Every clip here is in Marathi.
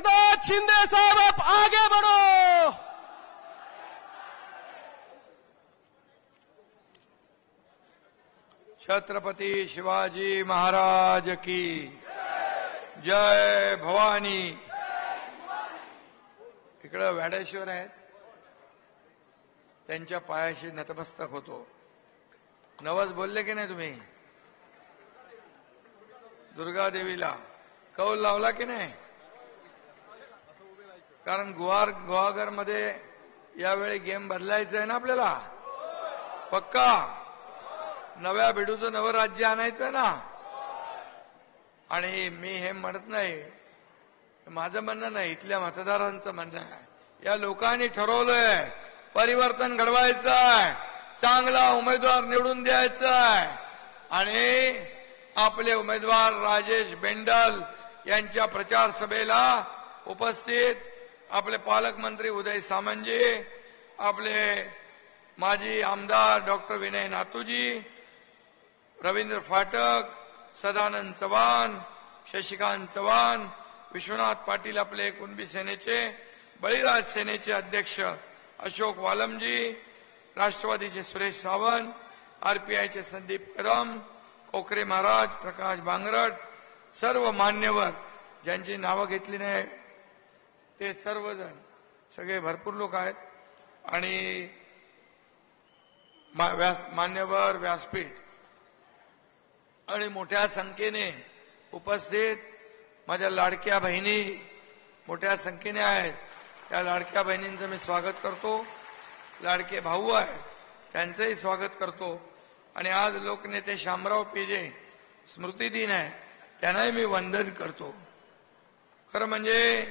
एकनाथ शिंदे साहब आप आगे बढ़ो। छत्रपती शिवाजी महाराज की जय भवानी। इकडे वॅडेश्वर आहेत, त्यांच्या पायाशी नतमस्तक होतो। नवस बोलले की नाही तुम्ही? दुर्गा देवीला कौल लावला की नाही? कारण गुहागर मध्ये यावेळी गेम बदलायचं आहे ना आपल्याला, पक्का नव्या बेडूचं नवं राज्य आणायचं ना। आणि मी हे म्हणत नाही, माझं म्हणणं नाही, इथल्या मतदारांचं म्हणणं आहे। या लोकांनी ठरवलंय परिवर्तन घडवायचं आहे, चांगला उमेदवार निवडून द्यायचा आहे। आणि आपले उमेदवार राजेश बेंडल यांच्या प्रचार सभेला उपस्थित आपले पालकमंत्री उदय सामंतजी, आपले माजी आमदार डॉक्टर विनय नातूजी, रवींद्र फाटक, सदानंद चव्हाण, शशिकांत चव्हाण, विश्वनाथ पाटील, आपले कुणबी सेनेचे, बळीराज सेनेचे अध्यक्ष अशोक वालमजी, राष्ट्रवादीचे सुरेश सावंत, आरपीआयचे संदीप कदम, कोकरे महाराज, प्रकाश बांगरट, सर्व मान्यवर ज्यांची नावं घेतली नाही ते सर्वजण, सगळे भरपूर लोक आहेत। आणि मान्यवर, व्यासपीठ आणि मोठ्या संख्येने उपस्थित माझ्या लाडक्या बहिणी मोठ्या संख्येने आहेत। त्या लाडक्या बहिणींचं मी स्वागत करतो। लाडके भाऊ आहेत त्यांचंही स्वागत करतो। आणि आज लोकनेते शामराव पेजे स्मृती दिन आहे, त्यांनाही मी वंदन करतो। खरं म्हणजे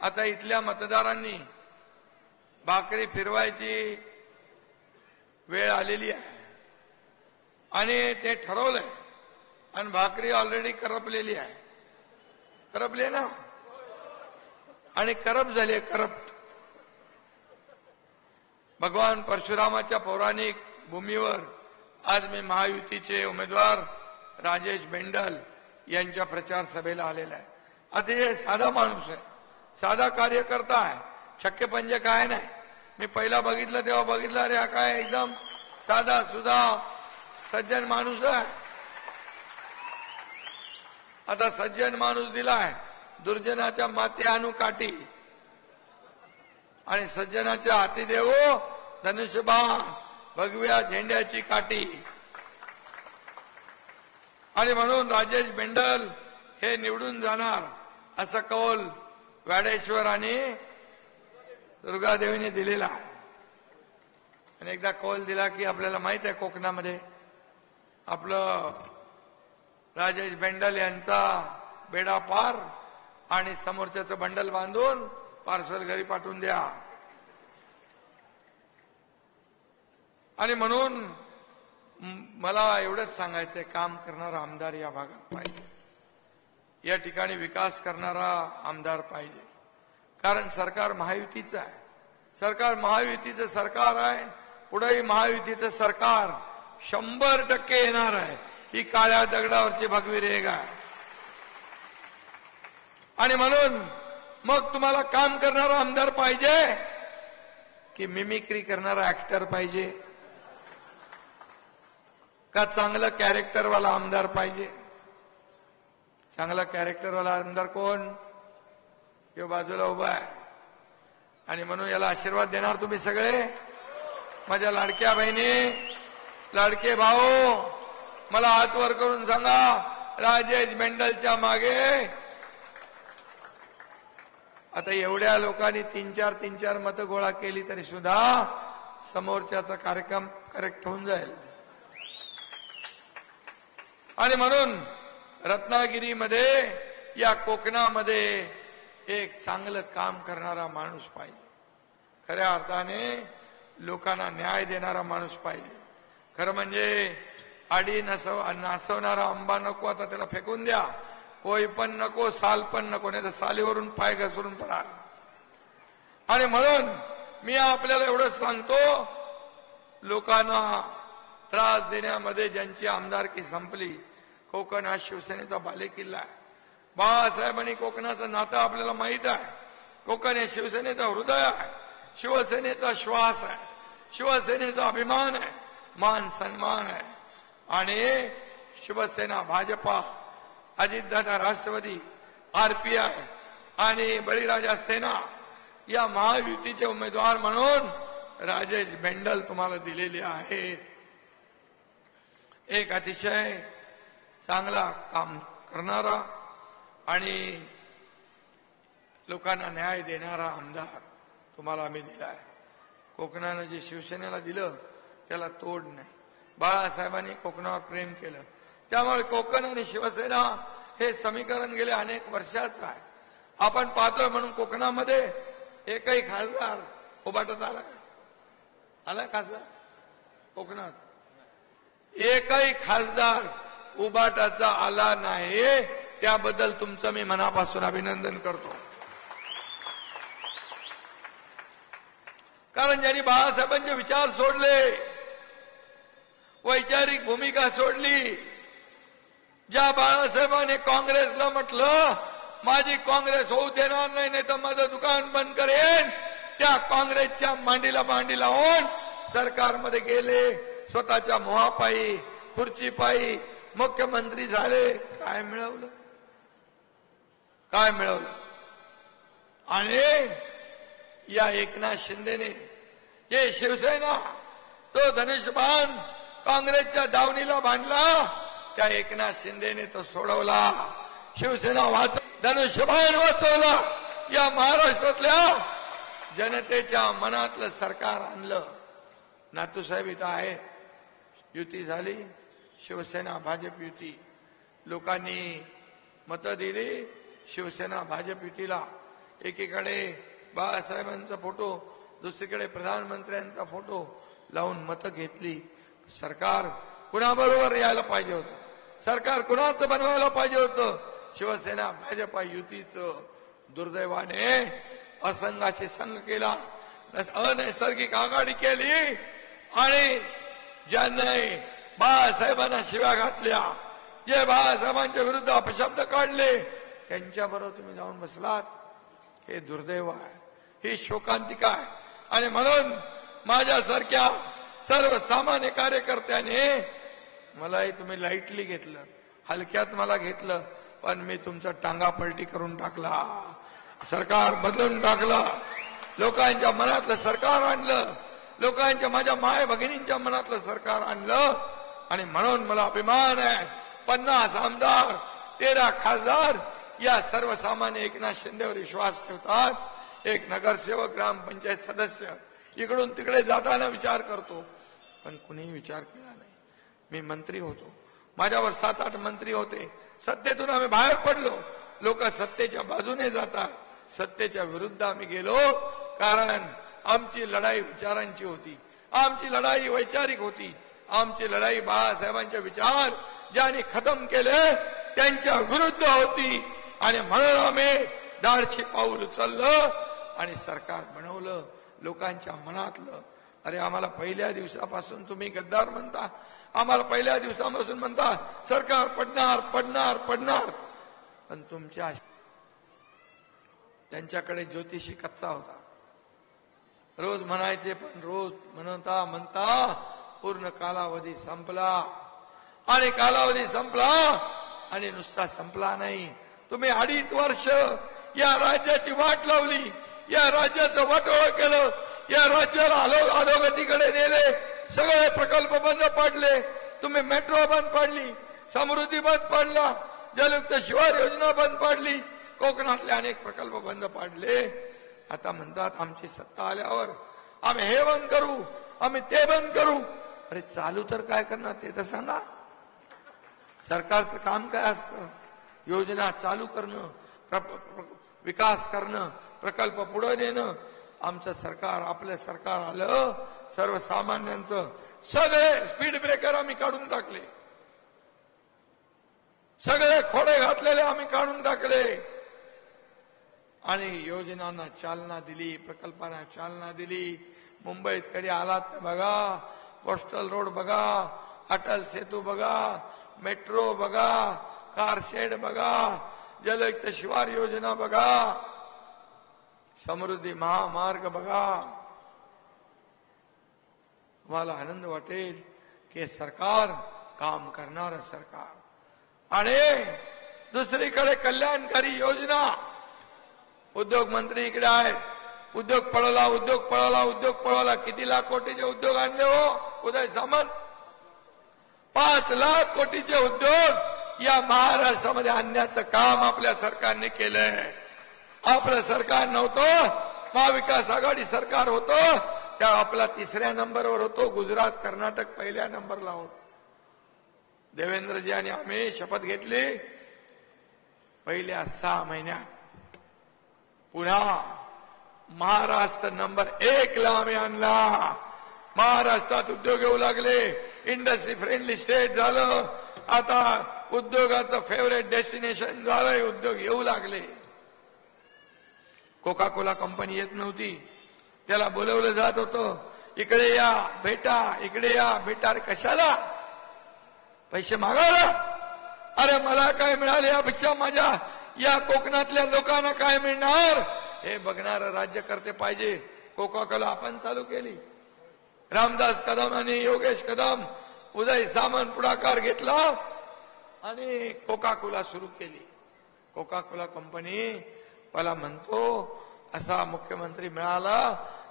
आता इथल्या मतदारांनी भाकरी फिरवायची वेळ आलेली आहे आणि ते ठरवलंय। आणि भाकरी ऑलरेडी करपलेली आहे, करपली आहे ना, आणि करप्ट झाली, करप्ट। भगवान परशुरामाच्या पौराणिक भूमीवर आज मी महायुतीचे उमेदवार राजेश बेंडल यांच्या प्रचार सभेला आलेला आहे। अतिशय साधा माणूस आहे, साधा कार्यकर्ता आहे, छक्के पंजे काय नाही। मी पहिला बघितलं तेव्हा बघितलं, अरे हा काय एकदम साधा सुधा सज्जन माणूस आहे। आता सज्जन माणूस दिलाय, दुर्जनाच्या माते आणू काठी आणि सज्जनाच्या हाती देऊ धनुष्यबाण, भगव्या झेंड्याची काठी। आणि म्हणून राजेश बेंडल हे निवडून जाणार असं कौल वॅडेश्वर आणि दुर्गादेवीने दिलेला आहे। आणि एकदा कौल दिला की आपल्याला माहित आहे कोकणामध्ये आपलं राजेश बेंडल यांचा बेडा पार आणि समोरच्याचं बंडल बांधून पार्सल घरी पाठवून द्या। आणि म्हणून मला एवढंच सांगायचंय, काम करणारा आमदार या भागात पाहिजे, या ठिकाणी विकास करणारा आमदार पाहिजे। कारण सरकार महायुतीचं आहे, सरकार महायुतीचं सरकार आहे, पुढेही महायुतीचं सरकार 100% येणार आहे। ही काळ्या दगडावरची भगवी रेग आहे। आणि म्हणून मग तुम्हाला काम करणारा आमदार पाहिजे की मिमिक्री करणारा ऍक्टर पाहिजे का चांगलं कॅरेक्टरवाला आमदार पाहिजे? चांगला कॅरेक्टरवाला आमदार कोण? यो बाजूला उभा आहे। आणि म्हणून याला आशीर्वाद देणार तुम्ही सगळे, माझ्या लाडक्या बहिणी, लाडके भाऊ, मला हात वर करून सांगा, राजेश बेंडलच्या मागे आता एवढ्या लोकांनी 3-4 मतं गोळा केली तरी सुद्धा समोरच्याचा कार्यक्रम करेक्ट होऊन जाईल। आणि म्हणून रत्नागिरीमध्ये या कोकणामध्ये एक चांगलं काम करणारा माणूस पाहिजे, खऱ्या अर्थाने लोकांना न्याय देणारा माणूस पाहिजे। खरं म्हणजे आडी नासवणारा आंबा नको, आता त्याला फेकून द्या, कोई पण नको, साल पण नको, नाही तर सालीवरून पाय घसरून पडाल। आणि म्हणून मी आपल्याला एवढंच सांगतो, लोकांना त्रास देण्यामध्ये ज्यांची आमदारकी संपली, कोकण हा शिवसेनेचा बालेकिल्ला आहे, बाळासाहेबांनी कोकणाचं नातं आपल्याला माहित आहे. कोकण हे शिवसेनेचं हृदय आहे, शिवसेनेचा श्वास आहे, शिवसेनेचा अभिमान आहे, मान सन्मान आहे. आणि शिवसेना, भाजपा, अजितदादा राष्ट्रवादी, आरपीआय आणि बळीराजा सेना या महायुतीचे उमेदवार म्हणून राजेश बेंडल तुम्हाला दिलेले आहे. एक अतिशय चांगला काम करणारा आणि लोकांना न्याय देणारा आमदार तुम्हाला आम्ही दिलाय. कोकणानं जे शिवसेनेला दिलं त्याला तोड नाही. बाळासाहेबांनी कोकणावर प्रेम केलं, त्यामुळे कोकण आणि शिवसेना हे समीकरण गेले अनेक वर्षाचं आहे. आपण पाहतोय म्हणून कोकणामध्ये एकही खासदार उभाटत आला का? आला खासदार कोकणात? एकही खासदार उभाटाचा आला नाही. त्याबद्दल तुमचं मी मनापासून अभिनंदन करतो. कारण ज्यांनी बाळासाहेबांचे विचार सोडले, वैचारिक भूमिका सोडली, ज्या बाळासाहेबांनी काँग्रेसला म्हटलं माझी काँग्रेस होऊ देणार नाही, नाही तर माझं दुकान बंद करेन, त्या काँग्रेसच्या मांडीला मांडी लावून सरकारमध्ये गेले, स्वतःच्या मोहापायी, खुर्चीपायी मुख्यमंत्री झाले. काय मिळवलं? काय मिळवलं? आणि या एकनाथ शिंदेने जे शिवसेना तो धनुष्यबाण काँग्रेसच्या दावणीला बांधला, त्या एकनाथ शिंदेने तो सोडवला. शिवसेना धनुष्यबाण वाचवला. या महाराष्ट्रातल्या जनतेच्या मनातलं सरकार आणलं. नातूसाहेब इथं आहे, युती झाली, शिवसेना भाजप युती. लोकांनी मतं दिली शिवसेना भाजप युतीला. एकीकडे बाळासाहेबांचा फोटो, दुसरीकडे प्रधानमंत्र्यांचा फोटो लावून मतं घेतली. सरकार कुणाबरोबर यायला पाहिजे होतं? सरकार कुणाचं बनवायला पाहिजे होतं? शिवसेना भाजपा युतीचं. दुर्दैवाने असंघाशी संघ केला, अनैसर्गिक आघाडी केली आणि ज्यांनी बाळासाहेबांना शिव्या घातल्या, जे बाळासाहेबांच्या विरुद्ध अपशब्द काढले, त्यांच्याबरोबर तुम्ही जाऊन बसलात. हे दुर्दैव आहे, ही शोकांतिका आहे. आणि म्हणून माझ्यासारख्या सर्वसामान्य कार्यकर्त्याने मलाही तुम्ही लाईटली घेतलं, हलक्यात मला घेतलं, पण मी तुमचा टांगा पलटी करून टाकला, सरकार बदलून टाकला, लोकांच्या मनातलं सरकार आणलं, लोकांच्या माझ्या माय भगिनींच्या मनातलं सरकार आणलं. आणि म्हणून मला अभिमान आहे, 50 आमदार, 13 खासदार या सर्वसामान्य एकनाथ शिंदेवर विश्वास ठेवतात. एक नगरसेवक, ग्रामपंचायत सदस्य इकडून तिकडे जाताना विचार करतो, पण कुणीही विचार केला नाही. मी मंत्री होतो, माझ्यावर 7-8 मंत्री होते. सत्तेतून आम्ही बाहेर पडलो, लोक सत्तेच्या बाजूने जातात, सत्तेच्या विरुद्ध आम्ही गेलो. कारण आमची लढाई विचारांची होती, आमची लढाई वैचारिक होती, आमची लढाई बाळासाहेबांचे विचार ज्यांनी खतम केले त्यांच्या विरुद्ध होती. आणि म्हणून आम्ही धाडसी पाऊल उचललं आणि सरकार बनवलं लोकांच्या मनातलं. अरे आम्हाला पहिल्या दिवसापासून तुम्ही गद्दार म्हणता, आम्हाला पहिल्या दिवसापासून म्हणता सरकार पडणार पडणार पडणार, पण तुमच्या त्यांच्याकडे ज्योतिषी कच्चा होता. रोज म्हणायचे, पण रोज म्हणता म्हणता पूर्ण कालावधी संपला. आणि कालावधी संपला आणि नुसता संपला नाही, तुम्ही 2.5 वर्ष या राज्याची वाट लावली, या राज्याचं वाटोळं केलं, या राज्याला अधोगतीकडे नेले, सगळे प्रकल्प बंद पाडले. तुम्ही मेट्रो बंद पाडली, समृद्धी बंद पाडला, जलयुक्त शिवार योजना बंद पाडली, कोकणातले अनेक प्रकल्प बंद पाडले. आता म्हणतात आमची सत्ता आल्यावर आम्ही हे बंद करू, आम्ही ते बंद करू. अरे चालू तर काय करणार ते तर सांगा. सरकारचं काम काय असतं? योजना चालू करणं, विकास करणं, प्रकल्प पुढे नेणं. आमचं सरकार, आपलं सरकार आलं, सर्वसामान्यांचं सगळे स्पीड ब्रेकर आम्ही काढून टाकले, सगळे खोडे घातलेले आम्ही काढून टाकले आणि योजनांना चालना दिली, प्रकल्पांना चालना दिली. मुंबईत कधी आलात तर बघा, कोस्टल रोड बघा, अटल सेतू बघा, मेट्रो बघा, कार शेड बघा, जलयुक्त शिवार योजना बघा, समृद्धी महामार्ग बघा. तुम्हाला आनंद वाटेल की सरकार काम करणारं सरकार. आणि दुसरीकडे कल्याणकारी योजना. उद्योग मंत्री इकडे आहेत. उद्योग पळवला, उद्योग पळवला, उद्योग पळवला. किती लाख कोटीचे उद्योग आणले हो उदय सामंत? 5 लाख कोटीचे उद्योग या महाराष्ट्रामध्ये आणण्याचं काम आपल्या सरकारने केलंय. आपलं सरकार नव्हतं, महाविकास आघाडी सरकार होतं, त्या आपला 3ऱ्या नंबरवर होतो. गुजरात, कर्नाटक 1ल्या नंबरला होतो. देवेंद्रजी आणि आम्ही शपथ घेतली. पहिल्या 6 महिन्यात पुन्हा महाराष्ट्र नंबर 1 ला आम्ही आणला. महाराष्ट्रात उद्योग येऊ लागले. इंडस्ट्री फ्रेंडली स्टेट झालं. आता उद्योगाचं फेवरेट डेस्टिनेशन झालंय. उद्योग येऊ लागले. कोका कोला कंपनी येत नव्हती, त्याला बोलवलं जात होतं. इकडे या भेटा, इकडे या भेटा. अरे कशाला? पैसे मागायला? अरे मला काय मिळाले यापेक्षा माझ्या या कोकणातल्या लोकांना काय मिळणार हे बघणारं राज्यकर्ते पाहिजे. कोका कोला आपण चालू केली. रामदास कदम आणि योगेश कदम, उदय सामंत पुढाकार घेतला आणि कोका कोला सुरू केली. कोका कोला कंपनी मला म्हणतो असा मुख्यमंत्री मिळाला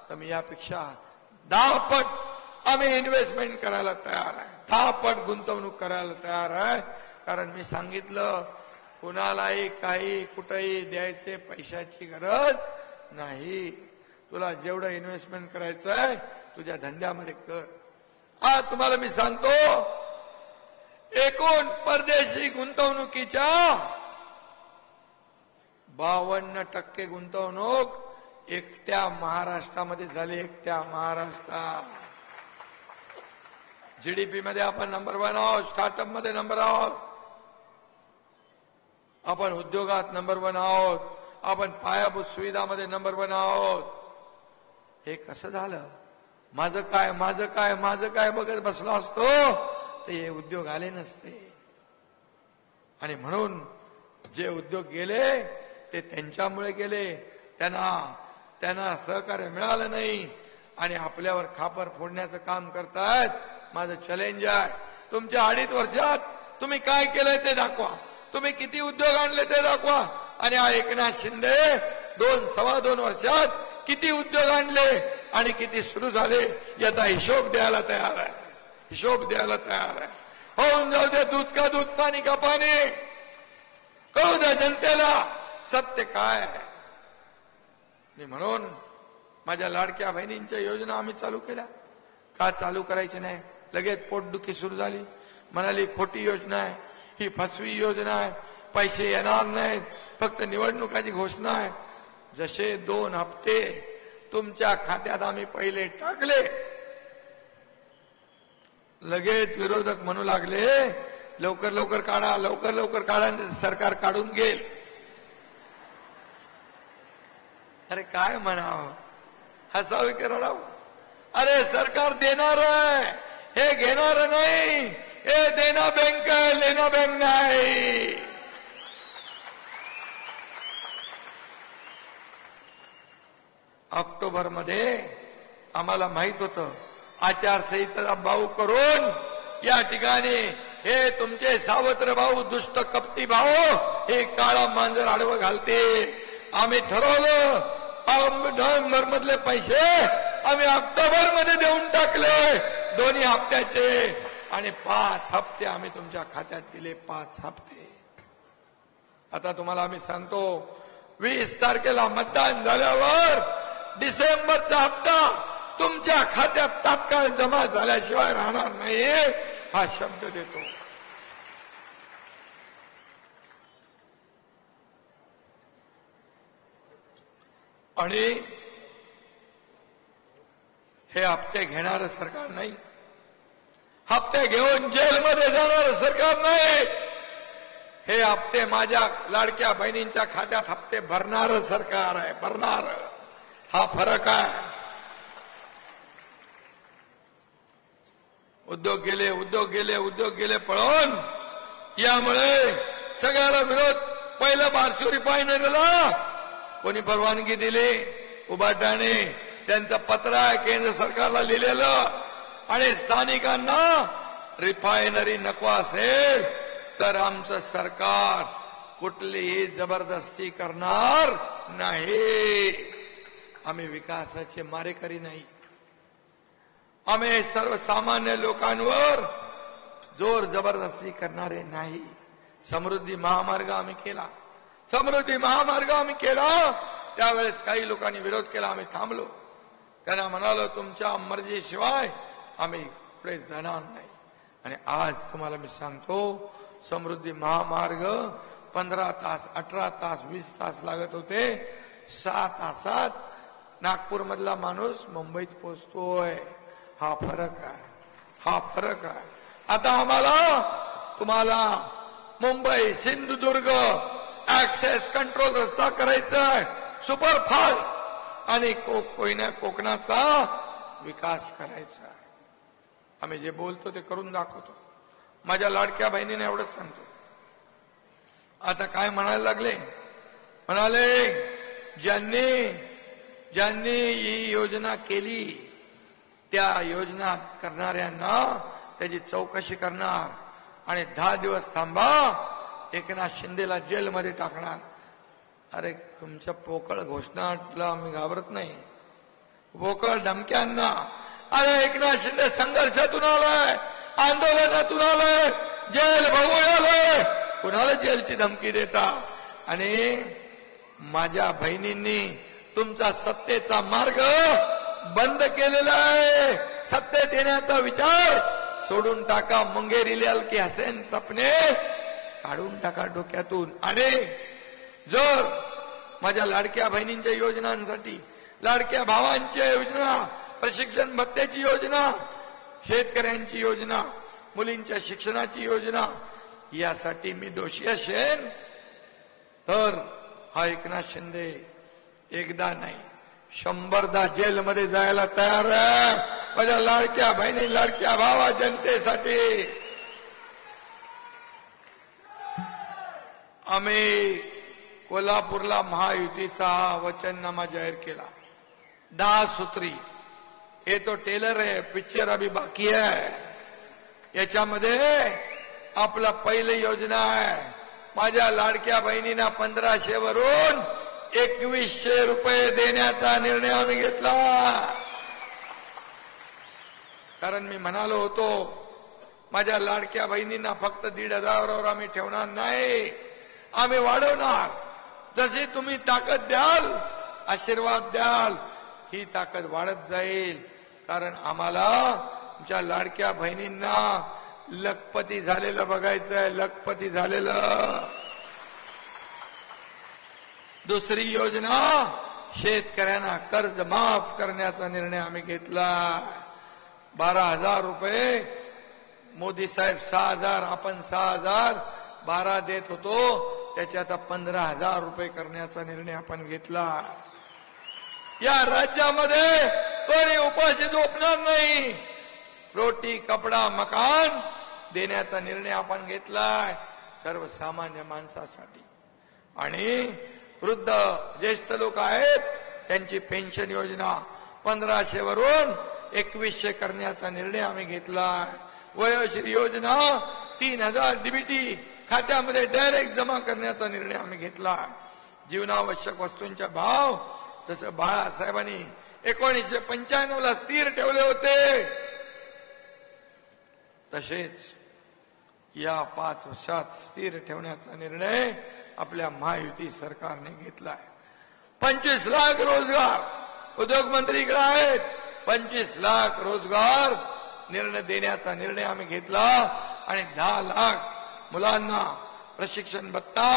तर मी यापेक्षा 10 पट आम्ही इन्व्हेस्टमेंट करायला तयार आहे. 10 पट गुंतवणूक करायला तयार आहे. कारण मी सांगितलं कुणालाही काही कुठेही द्यायचे पैशाची गरज नाही. तुला जेवढं इन्व्हेस्टमेंट करायचं आहे तुझ्या धंद्यामध्ये कर. आज तुम्हाला मी सांगतो एकूण परदेशी गुंतवणुकीच्या 52% गुंतवणूक एकट्या महाराष्ट्रामध्ये झाली. एकट्या महाराष्ट्रात. जीडीपी मध्ये आपण नंबर 1 आहोत. स्टार्टअप मध्ये नंबर आहोत. आपण उद्योगात नंबर 1 आहोत. आपण पायाभूत सुविधामध्ये नंबर 1 आहोत. हे कसं झालं? माझं काय माझं काय माझं काय बघत बसलो असतो तर हे उद्योग आले नसते. आणि म्हणून जे उद्योग गेले ते त्यांच्यामुळे गेले. त्यांना सहकार्य मिळालं नाही आणि आपल्यावर खापर फोडण्याचं काम करतायत. माझं चॅलेंज आहे, तुमच्या 2.5 वर्षात तुम्ही काय केलंय ते दाखवा. तुम्ही किती उद्योग आणले ते दाखवा. आणि हा एकनाथ शिंदे 2-2.25 वर्षात किती उद्योग आणले आणि किती सुरू झाले याचा हिशोब द्यायला तयार आहे. हिशोब द्यायला तयार आहे. होऊन जाऊ दे दूध का दूध, पाणी का पाणी. कळू द्या जनतेला सत्य काय आहे. म्हणून माझ्या लाडक्या बहिणींच्या योजना आम्ही चालू केल्या. का चालू करायची नाही? लगेच पोटदुखी सुरू झाली. म्हणाली खोटी योजना आहे, ही फसवी योजना आहे, पैसे येणार नाहीत, फक्त निवडणुकाची घोषणा आहे. जसे 2 हप्ते तुमच्या खात्यात आम्ही पहिले टाकले लगेच विरोधक म्हणू लागले लवकर लवकर काढा, लवकर लवकर काढा, सरकार काढून घेईल. अरे काय म्हणावं, हसावे की रडावं? अरे सरकार देणार आहे, हे घेणार नाही. हे देना बँक आहे, लेना बँक नाही. ऑक्टोबर मध्ये आम्हाला माहित होतं आचारसंहिता भाऊ करून या ठिकाणी हे तुमचे सावत्र भाऊ, दुष्ट कपटी भाऊ हे काळा मांजर आडवं घालते. आम्ही ठरवलं नोव्हेंबर मधले पैसे आम्ही ऑक्टोबर मध्ये देऊन टाकले, 2 हप्त्याचे. आणि 5 हप्ते आम्ही तुमच्या खात्यात दिले. 5 हप्ते. आता तुम्हाला आम्ही सांगतो 20 तारखेला मतदान झाल्यावर डिसेंबरचा हप्ता तुमच्या खात्यात तात्काळ जमा झाल्याशिवाय राहणार नाही, हा शब्द देतो. आणि हे हप्ते घेणारं सरकार नाही, हप्ते घेऊन जेलमध्ये जाणारं सरकार नाही. हे हप्ते माझ्या लाडक्या बहिणींच्या खात्यात हप्ते भरणारं सरकार आहे, भरणारं. हा फरक आहे. उद्योग गेले, उद्योग गेले, उद्योग गेले पळून. यामुळे सगळ्याला विरोध पहिलं बारसू रिफायनरीला कोणी परवानगी दिली? उबाटाने. त्यांचं पत्र आहे केंद्र सरकारला लिहिलेलं. आणि स्थानिकांना रिफायनरी नको असेल तर आमचं सरकार कुठलीही जबरदस्ती करणार नाही. आम्ही विकासाचे मारेकरी नाही. आम्ही सर्वसामान्य लोकांवर जोर जबरदस्ती करणारे नाही. समृद्धी महामार्ग आम्ही केला. समृद्धी महामार्ग आम्ही केला त्यावेळेस काही लोकांनी विरोध केला. आम्ही थांबलो. त्यांना म्हणालो तुमच्या मर्जीशिवाय आम्ही पुढे जाणार नाही. आणि आज तुम्हाला मी सांगतो समृद्धी महामार्ग 15 तास 18 तास 20 तास लागत होते. 6 तासात नागपूर मधला माणूस मुंबईत पोहोचतोय. हा फरक आहे. हा फरक आहे. आता आम्हाला तुम्हाला मुंबई सिंधुदुर्ग ऍक्सेस कंट्रोल रस्ता करायचा आहे सुपरफास्ट आणि कोकणाचा विकास करायचा आहे. आम्ही जे बोलतो ते करून दाखवतो. माझ्या लाडक्या बहिणीने एवढंच सांगतो. आता काय म्हणायला लागले? म्हणाले ज्यांनी ही योजना केली त्या योजना करणाऱ्यांना त्याची चौकशी करणार आणि 10 दिवस थांबा एकनाथ शिंदेला जेलमध्ये टाकणार. अरे तुमच्या पोकळ घोषणाला आम्ही घाबरत नाही. पोकळ धमक्यांना. अरे एकनाथ शिंदे संघर्षातून आलाय, आंदोलनातून आलाय, जेल भोगून आलाय. कुणाला जेलची धमकी देता? आणि माझ्या बहिणींनी तुमचा सत्तेचा मार्ग बंद केलेला आहे. सत्तेत येण्याचा विचार सोडून टाका. मुंगेरी लाल की हसेन सपने काढून टाका डोक्यातून. आणि जर माझ्या लाडक्या बहिणींच्या योजनांसाठी, लाडक्या भावांच्या योजना, प्रशिक्षण भत्त्याची योजना, शेतकऱ्यांची योजना, मुलींच्या शिक्षणाची योजना यासाठी मी दोषी असेन तर हा एकनाथ शिंदे एकदा नाही 100दा जेलमध्ये जायला तयार आहे. माझ्या लाडक्या बहिणी, लाडक्या भावा, जनतेसाठी आम्ही कोल्हापूरला महायुतीचा वचननामा जाहीर केला. 10 सूत्री. हे तो टेलर आहे. पिक्चर अभी बाकी आहे. याच्यामध्ये आपला पहिली योजना आहे. माझ्या लाडक्या बहिणींना 1500 वरून 2100 रुपये देण्याचा निर्णय आम्ही घेतला. कारण मी म्हणालो होतो माझ्या लाडक्या बहिणींना फक्त 1500 वर आम्ही ठेवणार नाही. आम्ही वाढवणार. जशी तुम्ही ताकद द्याल, आशीर्वाद द्याल, ही ताकद वाढत जाईल. कारण आम्हाला तुमच्या लाडक्या बहिणींना लखपती झालेलं बघायचंय. लखपती झालेलं. दुसरी योजना शेतकऱ्यांना कर्ज माफ करण्याचा निर्णय आम्ही घेतला. 12,000 रुपये. मोदी साहेब 6,000, आपण 6,000, 12 देत होतो. त्याच्या आता 15,000 रुपये करण्याचा निर्णय आपण घेतला. या राज्यामध्ये कोणी उपाशी झोपणार नाही. रोटी, कपडा, मकान देण्याचा निर्णय आपण घेतलाय सर्वसामान्य माणसासाठी. आणि वृद्ध ज्येष्ठ लोक आहेत त्यांची पेन्शन योजना 1500 वरून 2100 करण्याचा निर्णय आम्ही घेतलाय. वयोश्री योजना 3000 डीबीटी खात्यामध्ये डायरेक्ट जमा करण्याचा निर्णय आम्ही घेतला. जीवनावश्यक वस्तूंचे भाव जसं बाळासाहेबांनी 1995ला स्थिर ठेवले होते तसेच या 5 वर्षात स्थिर ठेवण्याचा निर्णय आपल्या महायुती सरकारने घेतलाय. 25 लाख रोजगार उद्योगमंत्रीकडे आहेत. 25 लाख रोजगार निर्णय देण्याचा निर्णय आम्ही घेतला. आणि 10 लाख मुलांना प्रशिक्षण भत्ता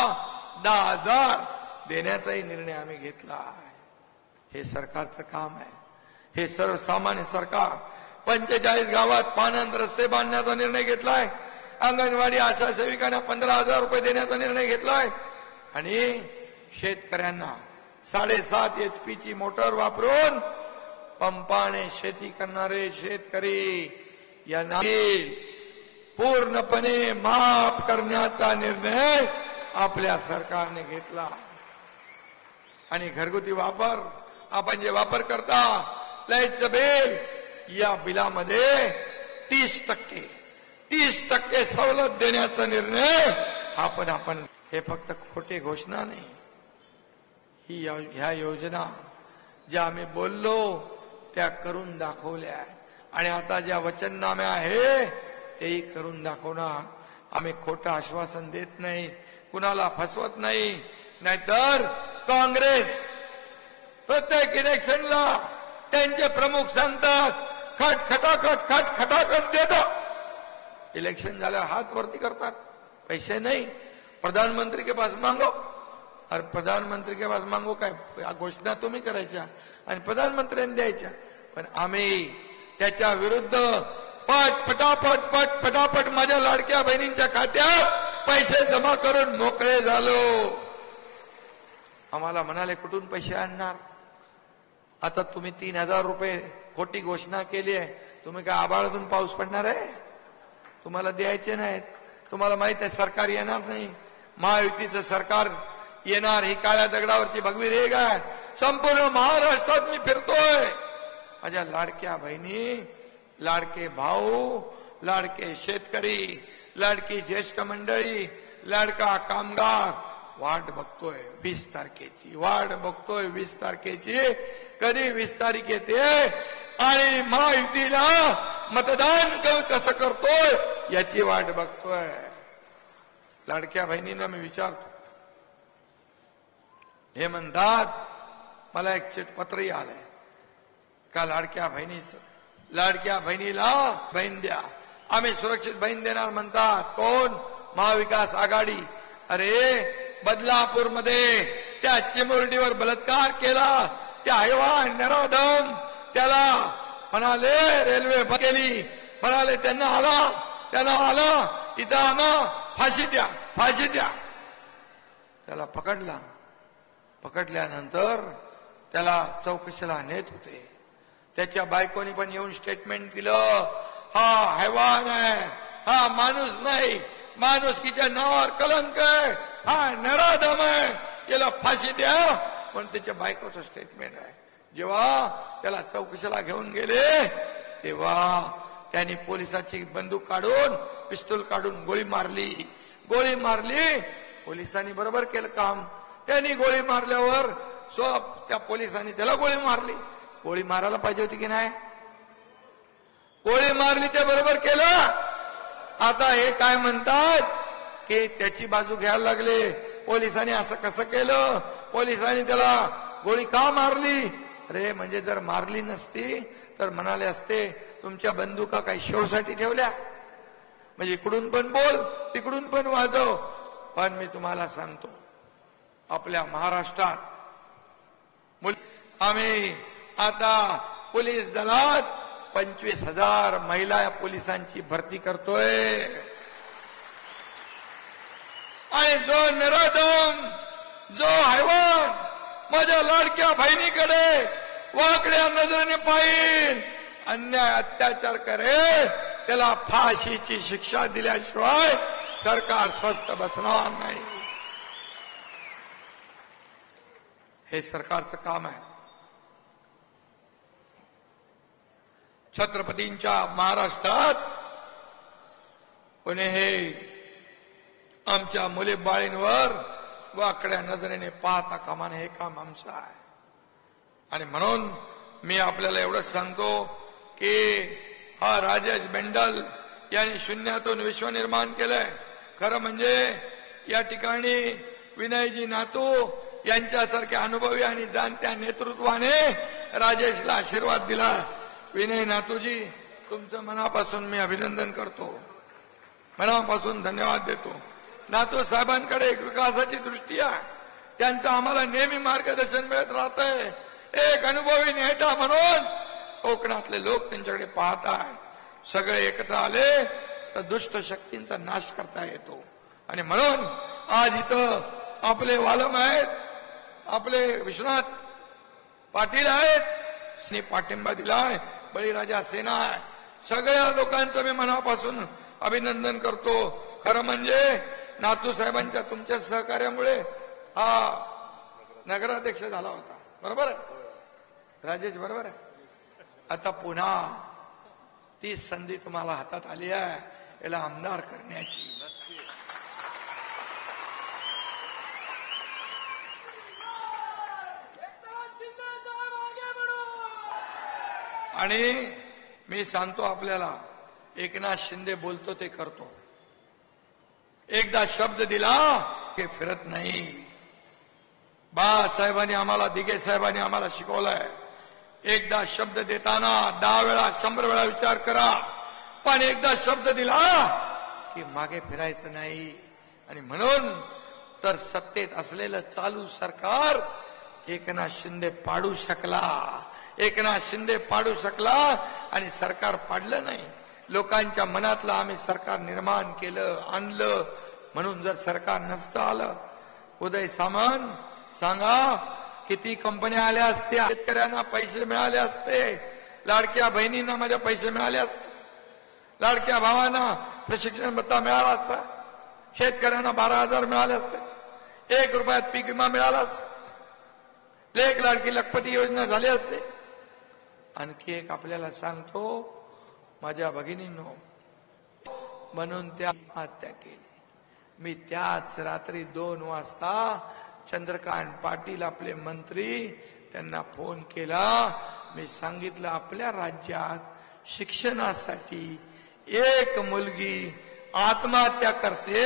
10,000 देण्याचाही निर्णय आम्ही घेतला आहे. हे सरकारचं काम आहे. हे सर्वसामान्य सरकार. 45 गावात पाणंद रस्ते बांधण्याचा निर्णय घेतलाय. अंगणवाडी आशा सेविकांना 15,000 रुपये देण्याचा निर्णय घेतलाय. आणि शेतकऱ्यांना 7.5 HP ची मोटर वापरून पंपाने शेती करणारे शेतकरी यांना पूर्णपणे माफ करण्याचा निर्णय आपल्या सरकारने घेतला. आणि घरगुती वापर, आपण जे वापर करता लाईटचं बिल, या बिलामध्ये 30% सवलत देण्याचा निर्णय आपण हे फक्त खोटे घोषणा नाही, ह्या योजना ज्या आम्ही बोललो त्या करून दाखवल्या. आणि आता ज्या वचननामे आहे तेही करून दाखवणार. आम्ही खोटं आश्वासन देत नाही, कुणाला फसवत नाही. नाहीतर काँग्रेस प्रत्येक इलेक्शनला त्यांचे प्रमुख सांगतात खटाखट देतात. इलेक्शन झाल्यावर हात वरती करतात, पैसे नाही, प्रधानमंत्री के पास मांगो. अरे प्रधानमंत्री के पास मांगो काय, घोषणा तुम्ही करायच्या आणि प्रधानमंत्र्यांनी द्यायच्या. पण आम्ही त्याच्या विरुद्ध पटापट माझ्या लाडक्या बहिणींच्या खात्यात पैसे जमा करून मोकळे झालो. आम्हाला म्हणाले कुठून पैसे आणणार. आता तुम्ही 3,000 रुपये खोटी घोषणा केली आहे, तुम्ही काय आभाळातून पाऊस पडणार आहे? तुम्हाला द्यायचे नाहीत. तुम्हाला माहित आहे सरकार येणार नाही, महायुतीचं सरकार येणार. ही काळ्या दगडावरची भगवी रेघ आहे. संपूर्ण महाराष्ट्रात मी फिरतोय. माझ्या लाडक्या बहिणी, लाडके भाऊ, लाडके शेतकरी, लाडकी ज्येष्ठ मंडळी, लाडका कामगार वाट बघतोय 20 तारखेची, वाट बघतोय 20 तारखेची. कधी 20 तारीख येते आणि महायुतीला मतदान कसं करतोय याची वाट बघतोय. लाडक्या बहिणींना मी विचारतो, हे म्हणतात मला एक चिठपत्रही आलंय का लाडक्या बहिणीला बहीण द्या, आम्ही सुरक्षित बहीण देणार म्हणतात. कोण? महाविकास आघाडी. अरे बदलापूरमध्ये त्या चिमुरडीवर बलात्कार केला, त्या हैवान नराधम त्याला म्हणाले रेल्वे बंद केली, म्हणाले त्यांना आला इथं आणा, फाशी द्या. त्याला पकडल्यानंतर त्याला चौकशीला नेत होते. त्याच्या बायकोनी पण येऊन स्टेटमेंट दिलं, हा हैवान आहे, हा माणूस नाही, माणुसकीच्या नावावर कलंक आहे, हा नराधम आहे, याला फाशी द्या. पण त्याच्या बायकोचं स्टेटमेंट आहे. जेव्हा त्याला चौकशीला घेऊन गेले तेव्हा त्यांनी पोलिसाची बंदूक काढून, पिस्तूल काढून गोळी मारली. पोलिसांनी बरोबर केलं काम. त्यांनी गोळी मारल्यावर त्या पोलिसांनी त्याला गोळी मारली. गोळी मारायला पाहिजे होती की नाही? गोळी मारली ते बरोबर केलं. आता हे काय म्हणतात की त्याची बाजू घ्यायला लागले. पोलिसांनी असं कसं केलं, पोलिसांनी त्याला गोळी का मारली? अरे म्हणजे जर मारली नसती तर म्हणाले असते तुमच्या बंदुका काही शोसाठी ठेवल्या, म्हणजे इकडून पण बोल तिकडून पण वाजव. पण मी तुम्हाला सांगतो, आपल्या महाराष्ट्रात आम्ही आता पोलीस दलात 25,000 महिला पोलिसांची भरती करतोय. आणि जो नराधम, जो हैवान माझ्या लाडक्या बहिणीकडे वाकड्या नजरेने पाहिल, अन्याय अत्याचार करेल, त्याला फाशीची शिक्षा दिल्याशिवाय सरकार स्वस्थ बसणार नाही. हे सरकारचं काम आहे. छत्रपतींच्या महाराष्ट्रात कोणी हे आमच्या मुली बाळींवर वाकड्या नजरेने पाहता कामा नये, हे काम आमचं आहे. आणि म्हणून मी आपल्याला एवढंच सांगतो की हा राजेश बेंडल यांनी शून्यातून विश्व निर्माण केलंय. खरं म्हणजे या ठिकाणी विनयजी नातू यांच्यासारख्या अनुभवी आणि जाणत्या नेतृत्वाने राजेशला आशीर्वाद दिला. विनय नातूजी, तुमचं मनापासून मी अभिनंदन करतो, मनापासून धन्यवाद देतो. नातू साहेबांकडे एक विकासाची दृष्टी आहे, त्यांचं आम्हाला नेहमी मार्गदर्शन मिळत राहतंय. एक अनुभवी नेता म्हणून कोकणातले लोक त्यांच्याकडे पाहत आहेत. सगळे एकत्र आले तर दुष्ट शक्तींचा नाश करता येतो. आणि म्हणून आज इथं आपले वालम आहेत, आपले विश्वनाथ पाटील आहेत, पाठिंबा दिलाय, बळीराजा सेना आहे. सगळ्या लोकांचं मी मनापासून अभिनंदन करतो. खरं म्हणजे नातू साहेबांच्या तुमच्या सहकार्यामुळे हा नगराध्यक्ष झाला होता. बरोबर आहे राजेश, बरोबर आहे. आता पुन्हा ती संधी तुम्हाला हातात आली आहे याला आमदार करण्याची. आणि मी सांगतो आपल्याला, एकनाथ शिंदे बोलतो ते करतो. एकदा शब्द दिला की फिरत नाही. बाळासाहेबांनी आम्हाला, दिघे साहेबांनी आम्हाला शिकवलंय, एकदा शब्द देताना 10 वेळा 100 वेळा विचार करा, पण एकदा शब्द दिला की मागे फिरायचं नाही. आणि म्हणून तर सत्तेत असलेलं चालू सरकार एकनाथ शिंदे पाडू शकला. एकनाथ शिंदे पाडू शकला आणि सरकार पाडलं नाही. लोकांच्या मनातलं आम्ही सरकार निर्माण केलं, आणलं. म्हणून जर सरकार नसतं आलं, उदय सामंत सांगा किती कंपन्या आल्या असत्या, शेतकऱ्यांना पैसे मिळाले असते, लाडक्या बहिणींना माझ्या पैसे मिळाले असते, लाडक्या भावांना प्रशिक्षण भत्ता मिळाला असता, शेतकऱ्यांना 12,000 मिळाले असते, 1 रुपयात पीक विमा मिळाला असता, लेक लाडकी लखपती योजना झाली असते. आणखी एक आपल्याला सांगतो माझ्या भगिनींनो, म्हणून त्या आत्महत्या केली. मी त्याच रात्री 2 वाजता चंद्रकांत पाटील आपले मंत्री, त्यांना फोन केला. मी सांगितलं आपल्या राज्यात शिक्षणासाठी एक मुलगी आत्महत्या करते,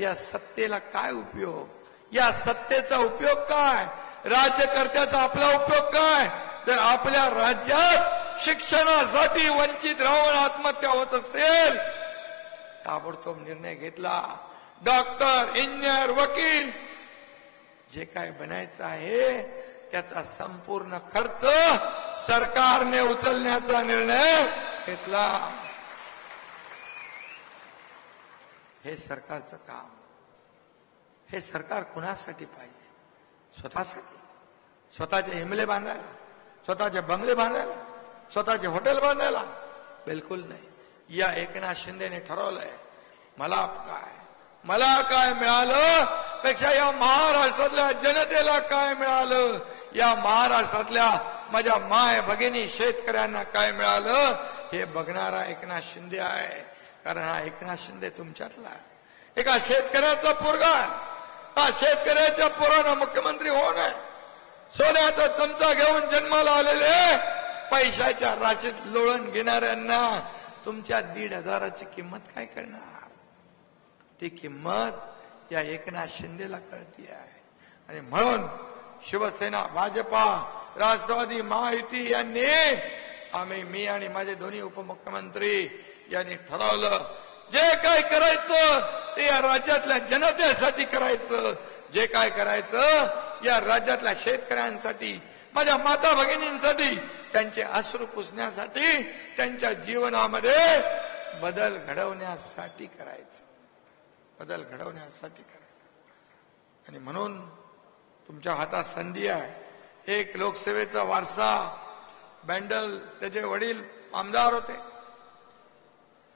या सत्तेला काय उपयोग? या सत्तेचा उपयोग काय? राज्यकर्त्याचा आपला उपयोग काय? जर आपल्या राज्यात शिक्षणासाठी वंचित राहून आत्महत्या होत असेल, ताबडतोब निर्णय घेतला. डॉक्टर, इंजिनियर, वकील जे काय बनायचं आहे त्याचा संपूर्ण खर्च सरकारने उचलण्याचा निर्णय घेतला. हे सरकारचं काम. हे सरकार कुणासाठी पाहिजे? स्वतःसाठी? स्वतःचे हिमले बांधायला, स्वतःचे बंगले बांधायला, स्वतःचे हॉटेल बांधायला? बिलकुल नाही. या एकनाथ शिंदेने ठरवलंय मला काय मिळालं पेक्षा या महाराष्ट्रातल्या जनतेला काय मिळालं, या महाराष्ट्रातल्या माझ्या माय भगिनी शेतकऱ्यांना काय मिळालं हे बघणारा एकनाथ शिंदे आहे. कारण हा एकनाथ शिंदे तुमच्यातला आहे. एका शेतकऱ्याचा पोरगा आहे. हा शेतकऱ्याच्या पोरानं मुख्यमंत्री होऊन आहे. सोन्याचा चमचा घेऊन जन्माला आलेले पैशाच्या राशीत लोळण घेणाऱ्यांना तुमच्या 1,500ची किंमत काय करणार? ती किंमत या एकनाथ शिंदेला कळती आहे. आणि म्हणून शिवसेना, भाजपा, राष्ट्रवादी, महायुती यांनी मी आणि माझे दोन्ही उपमुख्यमंत्री यांनी ठरवलं, जे काय करायचं ते या राज्यातल्या जनतेसाठी करायचं. जे काय करायचं या राज्यातल्या शेतकऱ्यांसाठी, माझ्या माता भगिनींसाठी, त्यांचे अश्रू पुसण्यासाठी, त्यांच्या जीवनामध्ये बदल घडवण्यासाठी करायचं. बदल घडवण्यासाठी करायचं. आणि म्हणून तुमच्या हातात संधी आहे. एक लोकसेवेचा वारसा, बँडल त्याचे वडील आमदार होते.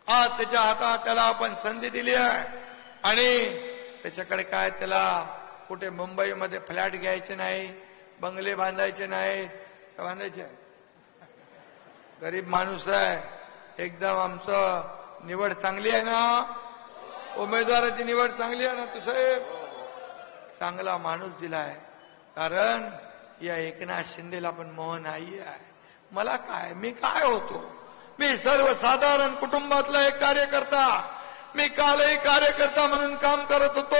आज त्याच्या हातात त्याला आपण संधी दिली आहे. आणि त्याच्याकडे काय, त्याला कुठे मुंबईमध्ये फ्लॅट घ्यायचे नाही, बंगले बांधायचे नाहीत. बांधायचे? गरीब माणूस आहे. एकदम आमचं निवड चांगली आहे ना, उमेदवाराची निवड चांगली आहे ना. तू साहेब चांगला माणूस दिलाय. कारण या एकनाथ शिंदेला पण मोहन आई आहे. मला काय, मी काय होतो? मी सर्वसाधारण कुटुंबातला एक कार्यकर्ता. मी कालही कार्यकर्ता म्हणून काम करत होतो,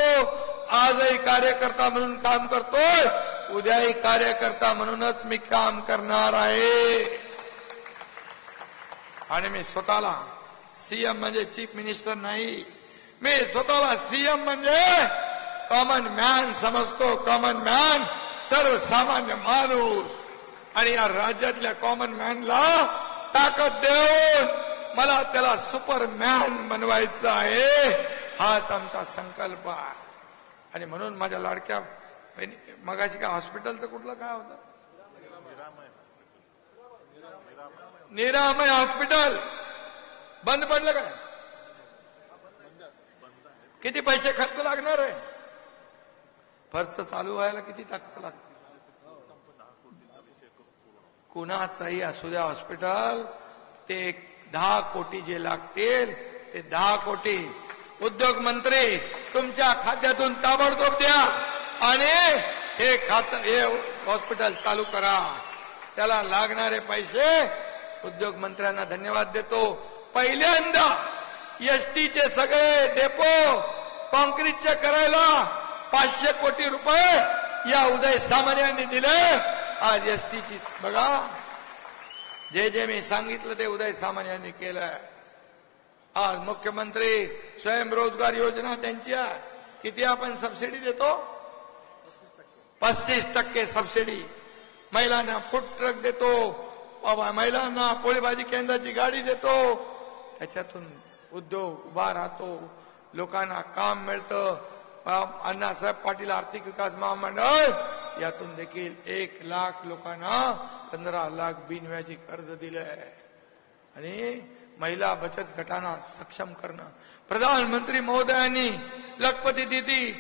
आजही कार्यकर्ता म्हणून काम करतोय, उद्याही कार्यकर्ता म्हणूनच मी काम करणार आहे. आणि मी स्वतःला सीएम म्हणजे चीफ मिनिस्टर नाही, मी स्वतःला सीएम म्हणजे कॉमन मॅन समजतो. कॉमन मॅन, सर्वसामान्य माणूस. आणि या राज्यातल्या कॉमन मॅनला ताकद देऊन मला त्याला सुपरमॅन बनवायचं आहे. हाच आमचा संकल्प आहे. आणि म्हणून माझ्या लाडक्या मगाशी काय हॉस्पिटलचं कुठलं काय होतं, निरामय हॉस्पिटल बंद पडलं काय? किती पैसे खर्च लागणार आहे? खर्च चालू व्हायला किती टक्के लागते? कुणाचाही असू द्या हॉस्पिटल, ते 10 कोटी जे लागतील ते 10 कोटी उद्योग मंत्री तुमच्या खात्यातून ताबडतोब द्या आणि हे हॉस्पिटल चालू करा. त्याला लागणारे पैसे उद्योग मंत्र्यांना धन्यवाद देतो. पहिल्यांदा एसटीचे सगळे डेपो कॉन्क्रीटचे करायला 500 कोटी रुपये या उदय सामंत यांनी दिले. आज एसटीची बघा, जे मी सांगितलं ते उदय सामंत यांनी केलंय. आज मुख्यमंत्री स्वयंरोजगार योजना त्यांची आहे. किती आपण सबसिडी देतो? 35% सबसिडी. महिलांना फूड ट्रक देतो, महिलांना पोळीभाजी केंद्राची गाडी देतो. त्याच्यातून उद्योग उभा राहतो, लोकांना काम मिळतं. अण्णासाहेब पाटील आर्थिक विकास महामंडळ यातून देखील 1 लाख लोकांना 15 लाख बिनव्याजी कर्ज दिलंय. आणि महिला बचत गटांना सक्षम करणं. प्रधानमंत्री महोदयांनी लखपती दीदी